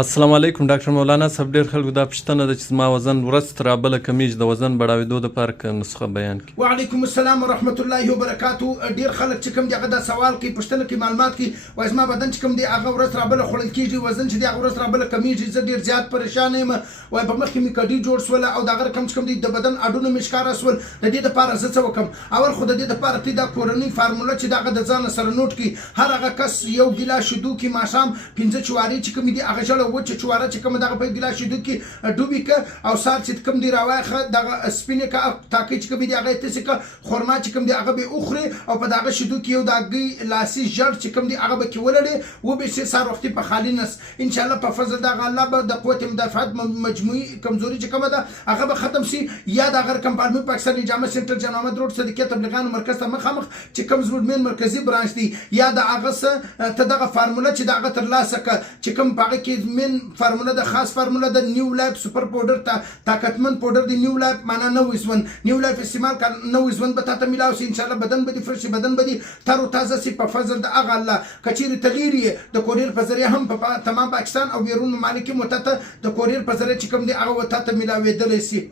السلام علیکم ډاکټر مولانا صاحب ډېر خلکو دا پوښتنه ده چې زما وزن ورځ تر بله کمیږي د وزن بړاوېدو دپاره که نسخه بیان کړي. وعلیکم السلام ورحمت الله وبرکاتو. ډیر خلک چې کوم دی هغه دا سوال کوي، پوښتنه کوي، معلومات کوي، وایي زما بدن چې کوم دی هغه ورځ تر بله خوړل کېږي، وزن چې دی هغه ورځ تر بله کمیږي، زه ډېر زیات پریشان یم، وایي په مخکې مې کډي جوړ شول او د هغه رقم چې کوم دی د بدن اډونه مې ښکاره شول. د دې دپاره زه څه وکړم؟ اول خو د دې دپاره ته دا کورنۍ فارموله چې د هغه د ځانه سره نوټ کړي. هر هغه کس یو ګیلاس شیدو کې ماښام 5 چوارې چې کومې دي هغه ژړه وچه چواره چې کومه دغه په ګیلاس شیدو کې ډوبې کړه او سهار چې کوم دی راواخه دغه سپینې کړه تاکې چې کومې دي هغه یې تسې کړه. خرما چې کوم دی هغه به وخورې او په دغه شیدو کې یو داګۍ لاسي ژړ چې کوم دی هغه به کې ولړې وبېسې سهار وختي په خالي نس. انشاءالله په فضل د هغه الله به د قوت مدافعت مجموعي کمزوري چې کومه ده هغه به ختم شي. یا د هغه رقم پالمي پاکستان جامع سنټر جان محمد روډ صدیقیه تبلیغانو مرکز ته مخامخ چې کوم زموږ مین مرکزي برانچ دی، یا د هغه څه ته دغه فارموله چې د هغه ترلاسه کړه چې کوم په هغه کې مین فارموله د خاص فارموله د نیو لایف سپر پاوډر طاقتمن پاوډر دی. نیو لایف معنا نوی ژوند، نیو لایف استعمال کړه نوی ژوند به تاته میلاو شي. انشاءالله بدن به دې فرش شي، بدن به دې تر و تازه شي په فضل د هغه الله. که چیرې ته لرې یې د کوریر په ذریعه هم په تمام پاکستان او بیرون ممالک کې مو ته د کوریر په ذریعه چې کوم دی هغه ته میلاوېدلی شي.